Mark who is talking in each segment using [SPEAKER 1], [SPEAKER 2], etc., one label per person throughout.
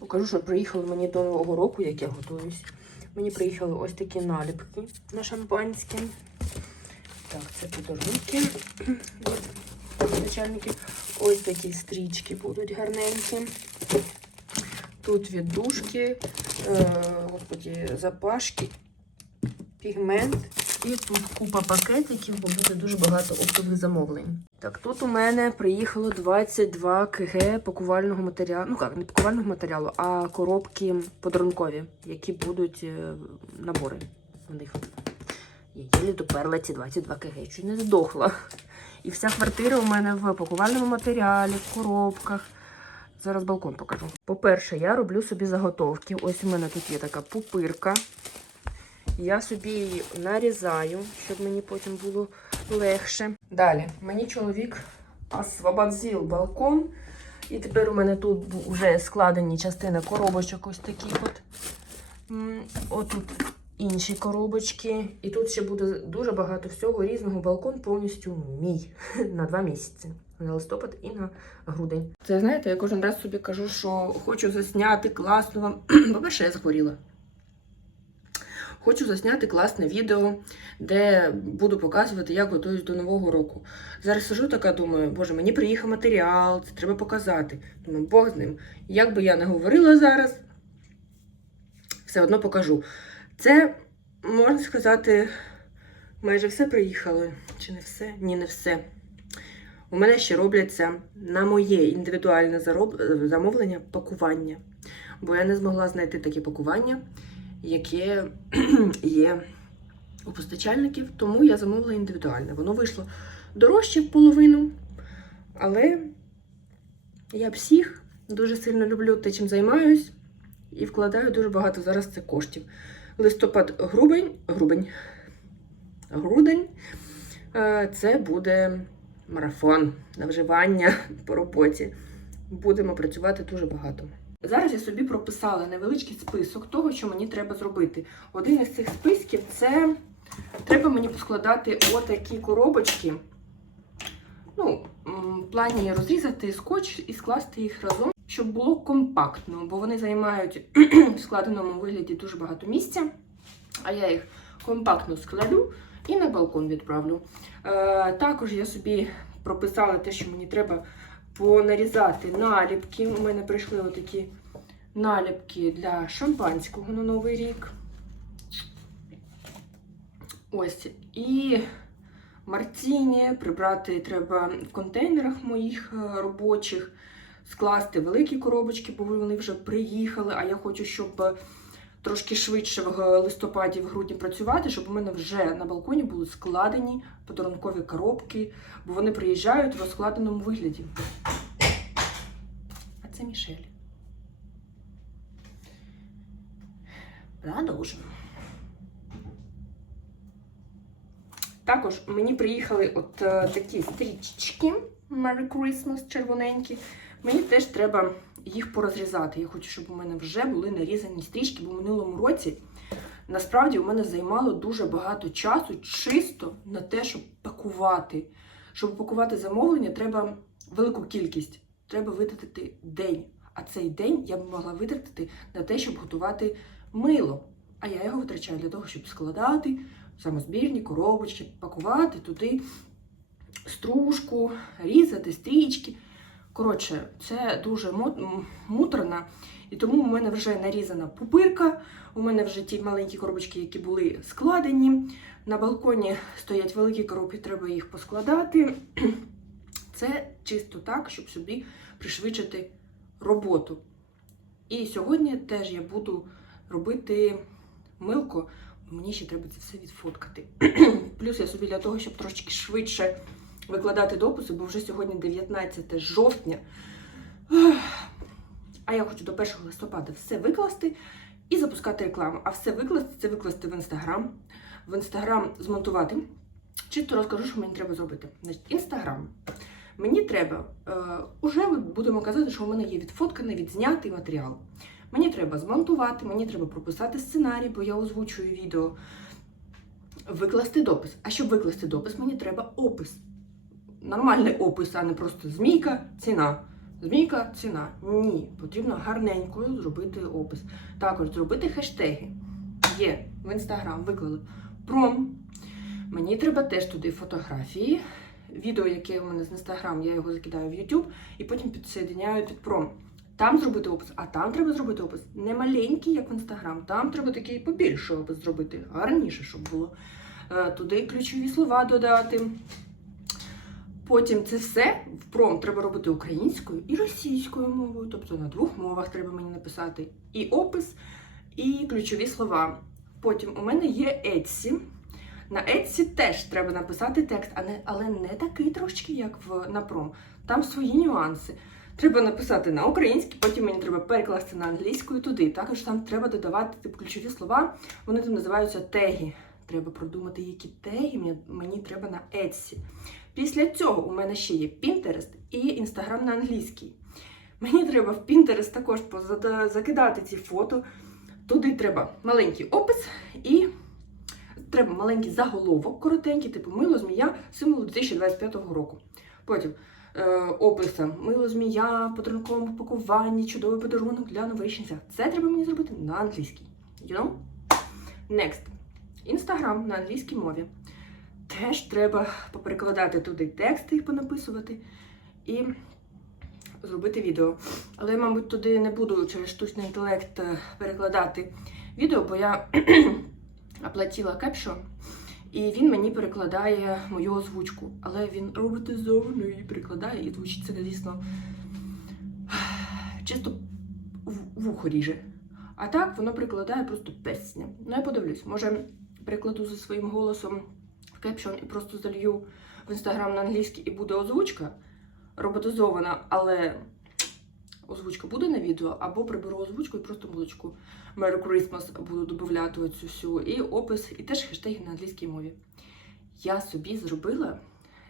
[SPEAKER 1] Покажу, що приїхали мені до Нового року, як я готуюсь. Мені приїхали ось такі наліпки на шампанське. Так, це подарунки від начальників. Ось такі стрічки будуть гарненькі. Тут віддушки, е, господі, запашки, пігмент. І тут купа пакетиків, бо буде дуже багато оптових замовлень. Так, тут у мене приїхало 22 кг пакувального матеріалу. Ну як, не пакувального матеріалу, а коробки подарункові, які будуть е, набори в них. Я єлі доперла ці 22 кг, чуть не здохла. І вся квартира у мене в пакувальному матеріалі, в коробках. Зараз балкон покажу. По-перше, я роблю собі заготовки. Ось у мене тут є така пупирка. Я собі її нарізаю, щоб мені потім було легше. Далі, мені чоловік освободив балкон. І тепер у мене тут вже складені частини коробочок ось таких от. Отут інші коробочки. І тут ще буде дуже багато всього різного. Балкон повністю мій на два місяці. На листопад і на грудень. Це знаєте, я кожен раз собі кажу, що хочу засняти класно вам. По-перше, я захворіла. Хочу засняти класне відео, де буду показувати, як готуюсь до Нового року. Зараз сижу така, думаю, боже, мені приїхав матеріал, це треба показати. Думаю, Бог з ним. Як би я не говорила зараз, все одно покажу. Це, можна сказати, майже все приїхало. Чи не все? Ні, не все. У мене ще робляться на моє індивідуальне замовлення пакування. Бо я не змогла знайти такі пакування, яке є у постачальників, тому я замовила індивідуальне. Воно вийшло дорожче в половину, але я псих, дуже сильно люблю те, чим займаюсь, і вкладаю дуже багато зараз це коштів. Листопад, грубень, грубень, грудень е, це буде марафон на вживання по роботі. Будемо працювати дуже багато. Зараз я собі прописала невеличкий список того, що мені треба зробити. Один із цих списків це треба мені поскладати отакі коробочки. Ну, в плані розрізати скотч і скласти їх разом, щоб було компактно, бо вони займають в складеному вигляді дуже багато місця. А я їх компактно складу і на балкон відправлю. Е, також я собі прописала те, що мені треба понарізати наліпки. У мене прийшли отакі наліпки для шампанського на Новий рік. Ось. І мартіні прибрати треба в контейнерах моїх е, робочих, скласти великі коробочки, бо вони вже приїхали. А я хочу, щоб трошки швидше в листопаді, в грудні працювати, щоб у мене вже на балконі були складені подарункові коробки, бо вони приїжджають в розкладеному вигляді. А це Мішель. Продовжуємо. Також мені приїхали от е, такі стрічечки Merry Christmas червоненькі. Мені теж треба їх порозрізати. Я хочу, щоб у мене вже були нарізані стрічки, бо в минулому році насправді у мене займало дуже багато часу чисто на те, щоб пакувати. Щоб пакувати замовлення, треба велику кількість. Треба витратити день. А цей день я б могла витратити на те, щоб готувати мило. А я його витрачаю для того, щоб складати самозбірні коробочки, пакувати туди стружку, різати стрічки. Коротше, це дуже муторно. І тому у мене вже нарізана пупирка, у мене вже ті маленькі коробочки, які були складені. На балконі стоять великі коробки, треба їх поскладати. Це чисто так, щоб собі пришвидшити роботу. І сьогодні теж я буду робити милко. Мені ще треба це все відфоткати. Плюс я собі для того, щоб трошки швидше викладати дописи, бо вже сьогодні 19 жовтня. А я хочу до 1 листопада все викласти і запускати рекламу. А все викласти це викласти в інстаграм. В інстаграм змонтувати. Чисто розкажу, що мені треба зробити. Значить, інстаграм. Мені треба, е, уже будемо казати, що у мене є відфотканий, відзнятий матеріал. Мені треба змонтувати, мені треба прописати сценарій, бо я озвучую відео, викласти допис. А щоб викласти допис, мені треба опис. Нормальний опис, а не просто змійка, ціна. Змійка ціна. Ні, потрібно гарненькою зробити опис. Також зробити хештеги. Є в інстаграм, виклали пром. Мені треба теж туди фотографії. Відео, яке у мене з інстаграм, я його закидаю в YouTube і потім підсоєдиняю під пром. Там зробити опис, а там треба зробити опис не маленький, як в інстаграм. Там треба такий побільший опис зробити, гарніше, щоб було. Е, Туди ключові слова додати. Потім це все в пром треба робити українською і російською мовою, тобто на двох мовах треба мені написати і опис, і ключові слова. Потім у мене є Etsy. На Etsy теж треба написати текст, але не такий трошки, як в на пром. Там свої нюанси. Треба написати на українській, потім мені треба перекласти на англійську і туди. Також там треба додавати типу, ключові слова. Вони там називаються теги. Треба продумати, які теги мені, треба на Etsy. Після цього у мене ще є Pinterest і Instagram на англійській. Мені треба в Pinterest також закидати ці фото. Туди треба маленький опис і треба маленький заголовок, коротенький, типу мило змія, символ 2025 року. Потім е, опис там, мило змія, подарунковому пакуванні, чудовий подарунок для новорічних. Це треба мені зробити на англійській. You know? Next. Інстаграм на англійській мові. Теж треба поперекладати туди тексти і понаписувати і зробити відео. Але я, мабуть, туди не буду через штучний інтелект е, перекладати відео, бо я оплатила кепшо, і він мені перекладає мою озвучку. Але він роботизовано її перекладає і звучить це, звісно, чисто вухо ріже. А так воно перекладає просто песня. Ну, я подивлюсь, може перекладу за своїм голосом в кепшон і просто залью в інстаграм на англійський і буде озвучка роботизована, але озвучка буде на відео, або приберу озвучку і просто музичку Merry Christmas буду додати оцю всю, і опис, і теж хештеги на англійській мові. Я собі зробила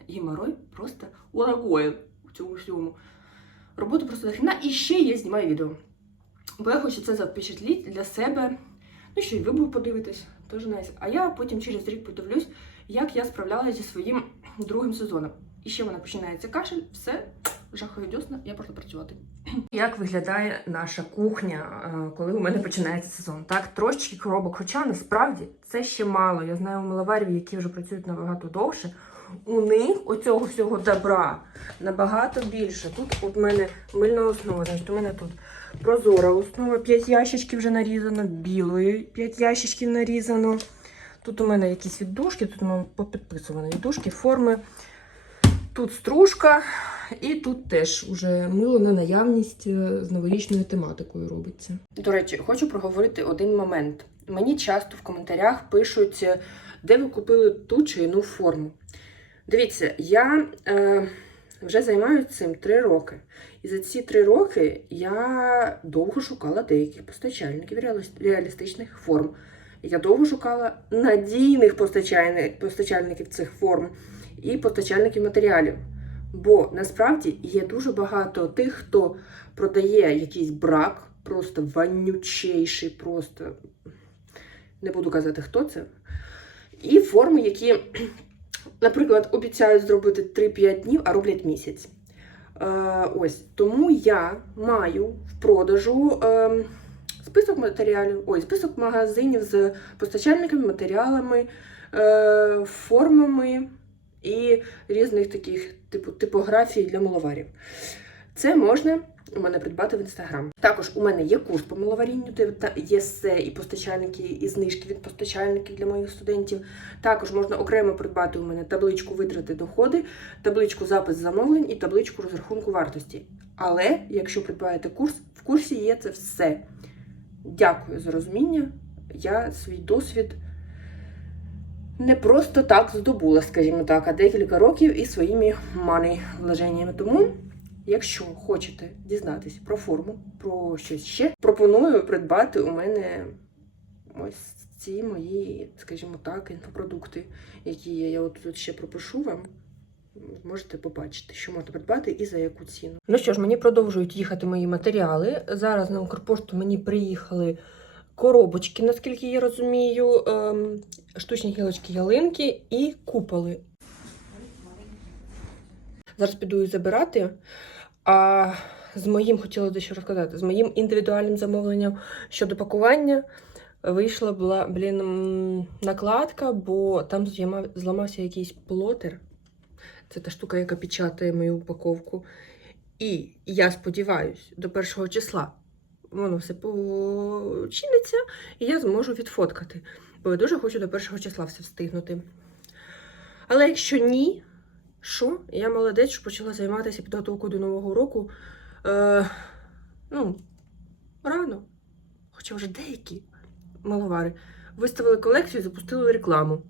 [SPEAKER 1] геморой просто урагою в цьому всьому. Роботу просто до і ще я знімаю відео. Бо я хочу це запечатліти для себе. Ну, що і ви будете подивитись, теж найс. А я потім через рік подивлюсь, як я справлялася зі своїм другим сезоном. І ще вона починається кашель, все, жахові дьосна, я просто працювати. Як виглядає наша кухня, е, коли у мене починається сезон? Так, трошечки коробок, хоча насправді це ще мало. Я знаю миловарів, які вже працюють набагато довше. У них оцього всього добра набагато більше. Тут у мене мильна основа, значить у мене тут прозора основа, 5 ящичків вже нарізано, білої 5 ящичків нарізано. Тут у мене якісь віддушки, тут воно попідписувано віддушки, форми. Тут стружка, і тут теж уже мило на наявність е, з новорічною тематикою робиться. До речі, хочу проговорити один момент. Мені часто в коментарях пишуть, е, де ви купили ту чи іну форму. Дивіться, я е, вже займаюся цим три роки. І за ці три роки я довго шукала деяких постачальників реалістичних форм. Я довго шукала надійних постачальників цих форм і постачальників матеріалів. Бо насправді є дуже багато тих, хто продає якийсь брак, просто ванючейший, просто не буду казати, хто це. І форми, які, наприклад, обіцяють зробити 3-5 днів, а роблять місяць. Е, ось тому я маю в продажу е, список матеріалів, ой, список магазинів з постачальниками, матеріалами, е, формами і різних таких типу типографій для миловарів. Це можна у мене придбати в інстаграм. Також у мене є курс по миловарінню, де є все і постачальники, і знижки від постачальників для моїх студентів. Також можна окремо придбати у мене табличку витрати доходи, табличку запис замовлень і табличку розрахунку вартості. Але якщо придбаєте курс, в курсі є це все. Дякую за розуміння. Я свій досвід не просто так здобула, скажімо так, а декілька років і своїми money вложеннями. Тому, якщо хочете дізнатись про форму, про щось ще, пропоную придбати у мене ось ці мої, скажімо так, інфопродукти, які я, я от тут ще пропишу вам. Можете побачити, що можна придбати і за яку ціну. Ну що ж, мені продовжують їхати мої матеріали. Зараз на Укрпошту мені приїхали коробочки, наскільки я розумію, ем, штучні гілочки ялинки і куполи. Зараз піду їх забирати. А з моїм хотіла дещо розказати, з моїм індивідуальним замовленням щодо пакування вийшла була, блін, накладка, бо там зламався якийсь плотер. Це та штука, яка печатає мою упаковку. І я сподіваюся, до першого числа воно все починиться, і я зможу відфоткати. Бо я дуже хочу до першого числа все встигнути. Але якщо ні, що? Я молодець, що почала займатися підготовкою до Нового року. Е, ну, рано. Хоча вже деякі маловари виставили колекцію і запустили рекламу.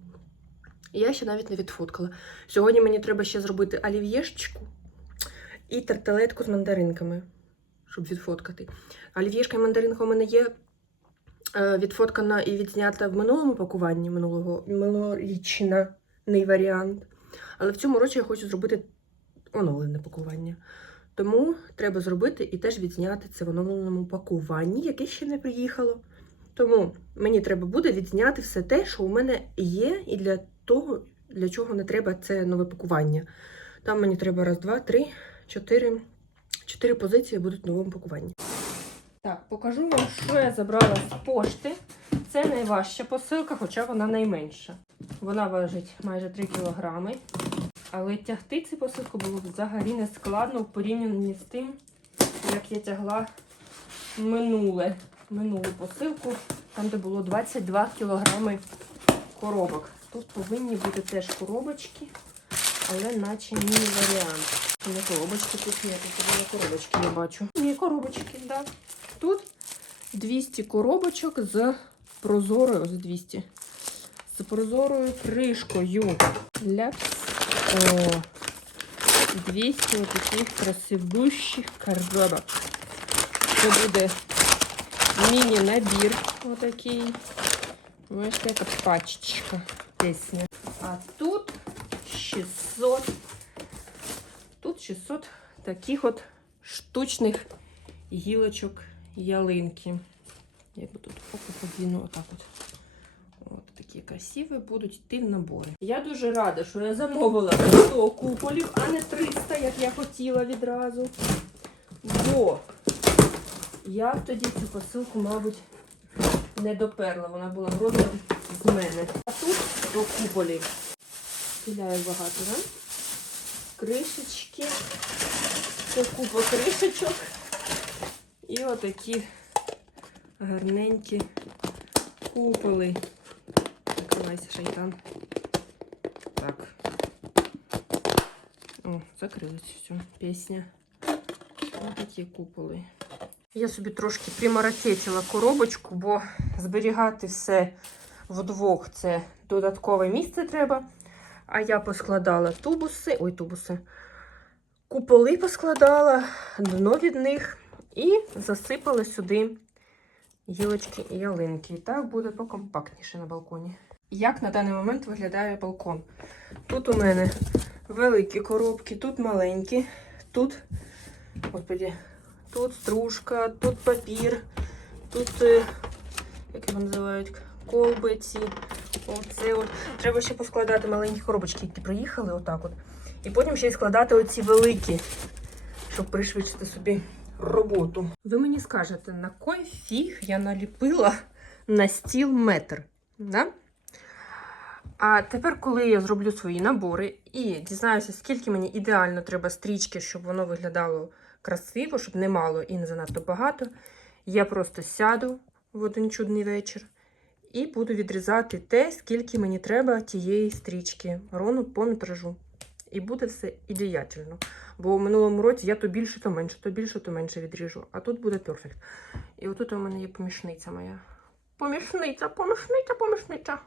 [SPEAKER 1] Я ще навіть не відфоткала. Сьогодні мені треба ще зробити олів'єшечку і тарталетку з мандаринками, щоб відфоткати. Олів'єшка і мандаринка у мене є е, відфоткана і відзнята в минулому пакуванні минулого минулорічний варіант. Але в цьому році я хочу зробити оновлене пакування. Тому треба зробити і теж відзняти це в оновленому пакуванні, яке ще не приїхало. Тому мені треба буде відзняти все те, що у мене є, і для того, для чого не треба це нове пакування. Там мені треба раз, два, три, чотири. Чотири позиції будуть в новому пакуванні. Так, покажу вам, що я забрала з пошти. Це найважча посилка, хоча вона найменша. Вона важить майже 3 кілограми. Але тягти цю посилку було взагалі не складно в порівнянні з тим, як я тягла минуле, минулу посилку, там, де було 22 кілограми коробок. Тут повинні бути теж коробочки, але наче ні варіант. Не коробочки тут ні, тут були коробочки, я бачу. Ні, коробочки, так. Да. Тут 200 коробочок з прозорою, з 200, з прозорою кришкою. Ляпс. О, 200 таких красивущих коробок. Це буде міні-набір отакий. Ось така пачечка пісня. А тут 600. Тут 600 таких от штучних гілочок ялинки. Як би тут око подвіну, отак от. Такі красиві будуть йти в набори. Я дуже рада, що я замовила 100 куполів, а не 300, як я хотіла відразу. Бо я тоді цю посилку, мабуть, не доперла. Вона була розміром з мене. А тут 100 куполів. Піляє багато, да? Кришечки. Це купа кришечок. І отакі гарненькі куполи. Закривайся, шайтан. Так. О, закрилась все. Пісня. Ось такі куполи. Я собі трошки примаракетила коробочку, бо зберігати все вдвох це додаткове місце треба. А я поскладала тубуси, ой, тубуси, куполи поскладала, дно від них і засипала сюди гілочки і ялинки. І так буде покомпактніше на балконі. Як на даний момент виглядає балкон? Тут у мене великі коробки, тут маленькі, тут, господі, тут стружка, тут папір, тут, е, як його називають, колби ці. Оце от. Треба ще поскладати маленькі коробочки, які приїхали, отак от. І потім ще й складати оці великі, щоб пришвидшити собі роботу. Ви мені скажете, на кой фіг я наліпила на стіл метр? Да? А тепер, коли я зроблю свої набори і дізнаюся, скільки мені ідеально треба стрічки, щоб воно виглядало красиво, щоб не мало і не занадто багато, я просто сяду в один чудний вечір і буду відрізати те, скільки мені треба тієї стрічки, ровно по метражу. І буде все ідеятельно. Бо у минулому році я то більше, то менше, то більше, то менше відріжу. А тут буде перфект. І отут у мене є помічниця моя. Помічниця, помічниця, помічниця.